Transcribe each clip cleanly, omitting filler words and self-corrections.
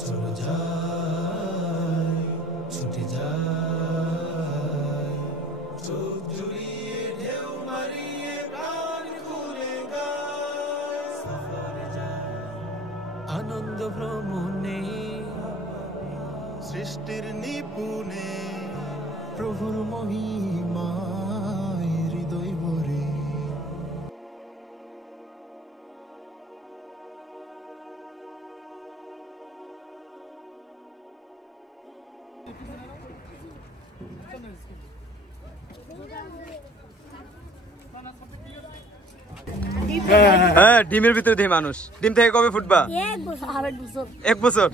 চলে যায়, ছুটে যায়, চোখ জুড়িয়ে ঢেউ মারিয়ে প্রাণ খুলে গায়, সফরে যায় আনন্দ ভ্রমণে, সৃষ্টির নিপুণে, প্রভুর মহিমায় হৃদয় ভরে। হ্যাঁ, ডিমের ভিতরে দিয়ে মানুষ। ডিম থেকে কবে ফুটবা? এক বছর।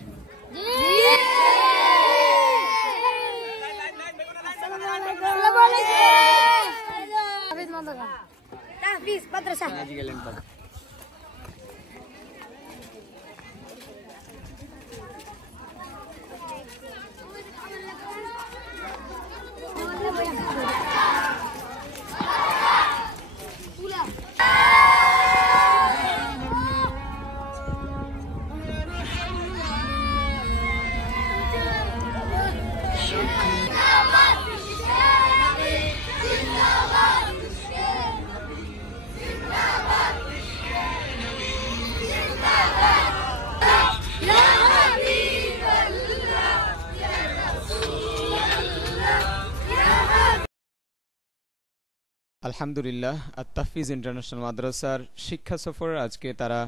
আলহামদুলিল্লাহ, আত-তাহফিজ ইন্টারন্যাশনাল মাদ্রাসার শিক্ষা সফর আজকে তারা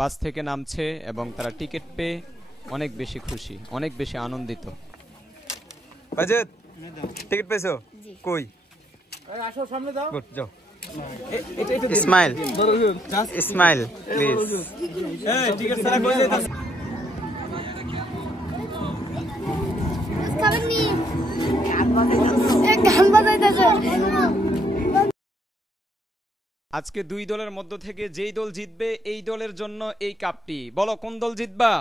বাস থেকে নামছে এবং তারা টিকিট পেয়ে অনেক বেশি খুশি, অনেক বেশি আনন্দিত। বাজেদ, টিকিট পেয়েছো? কই? আসো সামনে দাও। গুড, যাও। Smile, smile please. এই টিকিট ছাড়া কই যাইতাছ? খাবেননি? গান বাজাইতাছে। আজকে দুই দলের মধ্য থেকে যেই দল জিতবে এই দলের জন্য এই কাপটি। বলো কোন দল জিতবা?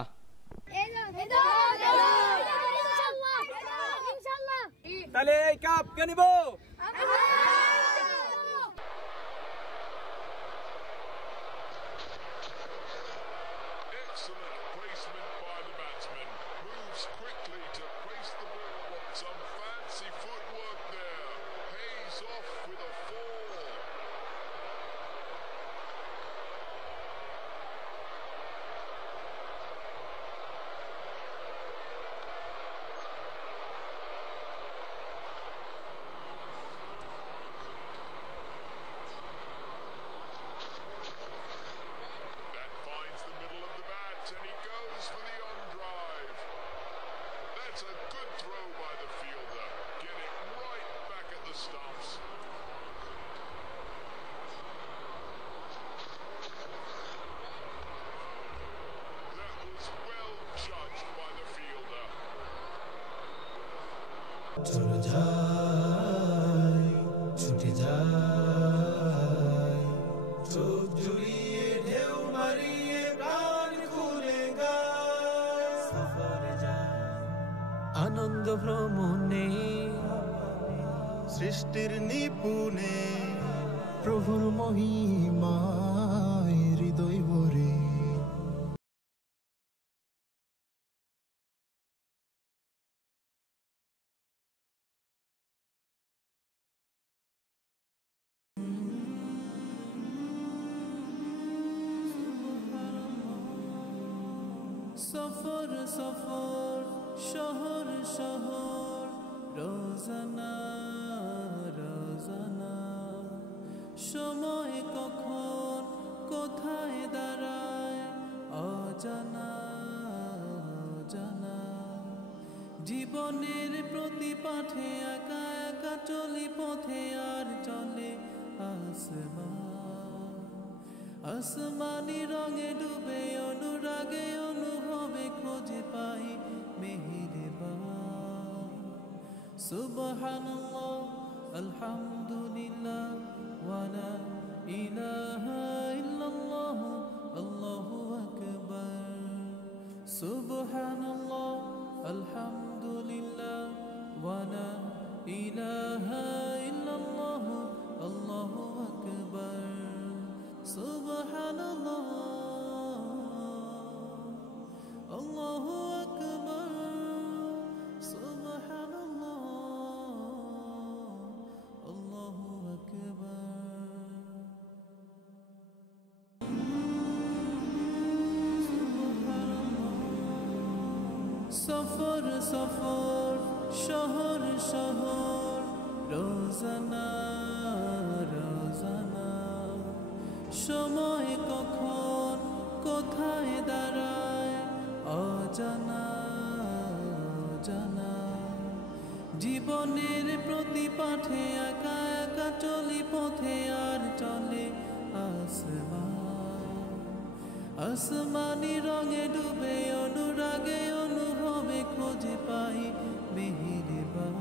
তাহলে এই কাপ কে নিব? চলে যায়, ছুটে যায়, চোখ জুড়িয়ে ঢেউ মারিয়ে প্রাণ খুলে গায়, সফরে যায় আনন্দ ভ্রমণে, সৃষ্টির নিপুণে, প্রভুর মহিমায় হৃদয় ভরে। সফর সফর, শহর শহর, রোজানা রোজানা, সময় কখন কোথায় দাঁড়ায় অজানা অজানা, জীবনের প্রতি পাঠে একা একা চলি পথে আর চলে আসমান, আসমানি রঙে ডুবে অনুরাগে অনুভবে খোঁজে পাই মেহেরবান। সুবহানাল্লাহ, আলহামদুলিল্লাহ, ওয়া লা ইলাহা ইল্লাল্লাহ, আল্লাহু আকবার। সুবহানাল্লাহ, আলহামদুলিল্লাহ, ওয়া লা ইলাহা ইল্লাল্লাহ, আল্লাহু আকবার। সুবহানাল্লাহ, আল্লাহু আকবার। সফর সফর শহর শহর রোজানা রোজানা সময় কখন কোথায় দাঁড়ায় অজানা অজানা জীবনের প্রতি পাঠে একা একা চলি পথে আর চলে আসমান আসমানি রঙে ডুবে অনুরাগে অনুভবে খুঁজে পাই মেহেরবান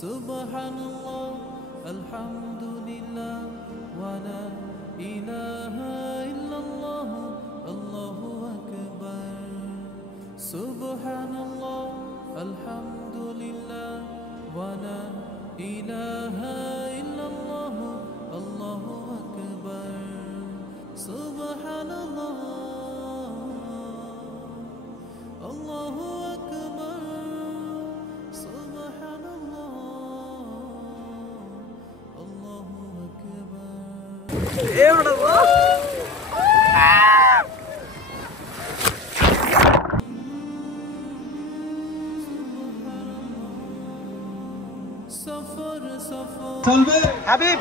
সুবহানাল্লাহ আলহামদুলিল্লাহ ওয়া লা ইলাহা ইল্লাল্লাহ আল্লাহু আকবার সুবহানাল্লাহ আলহামদুলিল্লাহ ওয়া লা ইলাহা ইল্লাল্লাহ আল্লাহু আকবার সুবহানাল্লাহ আল্লাহু আকবার সুবহানাল্লাহ আল্লাহু আকবার সফর সফর চলবে হাবিব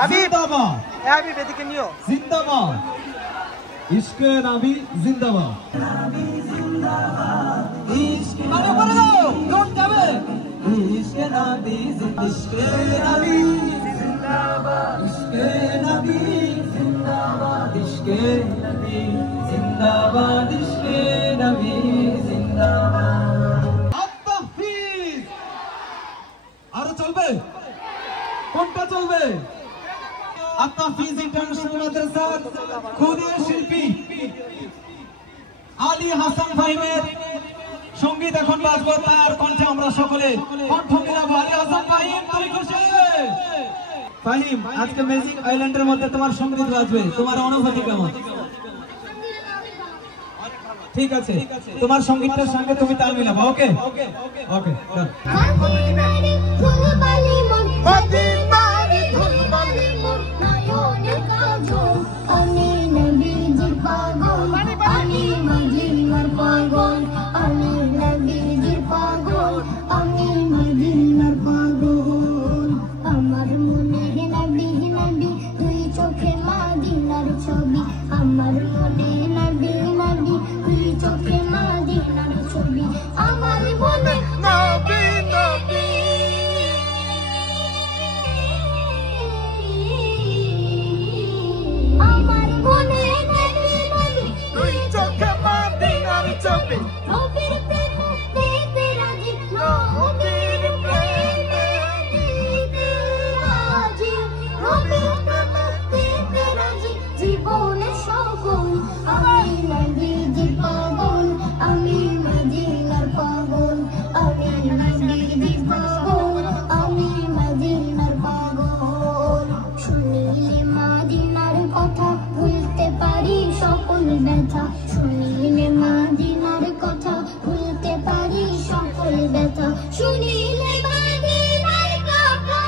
হাবিব জিন্দাবাদ হাবিব এদিকে নিও জিন্দাবাদ ইশকে নবী জিন্দাবাদ ইশকে মানে বলে দাও জোর যাবে ইশকে নবী জিন্দাবাদ ইশকে নবী জিন্দাবাদ ইশকে নবী জিন্দাবাদ ইশকে নবী জিন্দাবাদ আত-তাহফিজ আরো চলবে কোনটা চলবে আত-তাহফিজ ইন্টারন্যাশনাল মাদ্রাসার খুদে শিল্পী আলী হাসান ফাহিমের সঙ্গীত এখন বাজবো তার কণ্ঠে আমরা সকলে কণ্ঠ মিলাবো আলী হাসান ফাহিম তুমি খুশি ফাহিম আজকে ম্যাজিক আইল্যান্ডের মধ্যে তোমার সঙ্গীত বাজবে তোমার অনুভূতি কেমন ঠিক আছে তোমার সঙ্গীতের সঙ্গে তুমি তাল মিলাবো ওকে ওকে আমার মনে নবী নবী তুই চোখে মদিনার ছবি আমার মনে নবী নবী আমার মনে নবী নবী তুই চোখে মদিনার ছবি নবীর প্রেম দিতে রাজি নবীর প্রেম দিতে রাজি নবীর প্রেম দিতে রাজি জীবনে সকল আমি নবীজির পাগল আমি মদিনার পাগল আমি নবীজির পাগল আমি মদিনার পাগল শুনিলে মদিনার কথা ভুলতে পারি সকল ব্যথা শুনিলে মদিনার কথা ভুলতে পারি সকল ব্যথা শুনিলে মদিনার কথা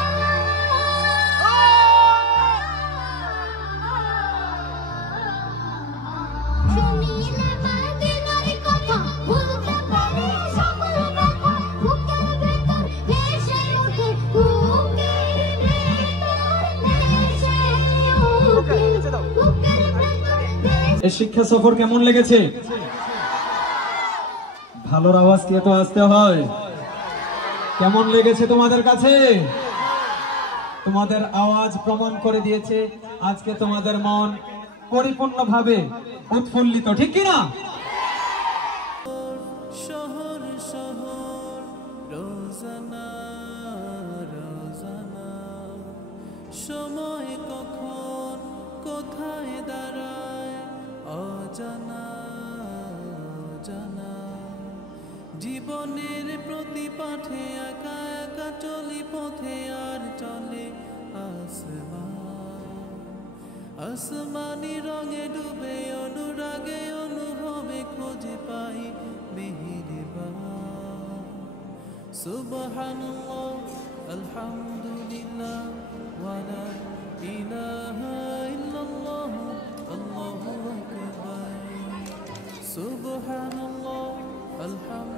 শুনিলে মদিনার কথা ভুলতে পারি সকল ব্যথা বুকের ভেতর ভেসে ওঠে বুকের ভেতর এই শিক্ষা সফর কেমন লেগেছে ভালোর আওয়াজ কি এত আসতে হয় কেমন লেগেছে তোমাদের কাছে তোমাদের আওয়াজ প্রমাণ করে দিয়েছে আজকে তোমাদের মন পরিপূর্ণভাবে উৎফুল্লিত ঠিক কি না শহর শহর রোজানা রোজানা সময় কখন কোথায় দাঁড়ায় অজানা অজানা জীবনের প্রতি পাঠে একা একা চলি পথে আর চলে আসমান আসমানি রঙে ডুবে অনুরাগে অনুভবে খুঁজে পাই মেহেরবান সুবহানাল্লাহ আলহামদুলিল্লাহ ওয়া লা ইলাহা ইল্লাল্লাহ আল্লাহু আকবার সুবহানাল্লাহ الحمد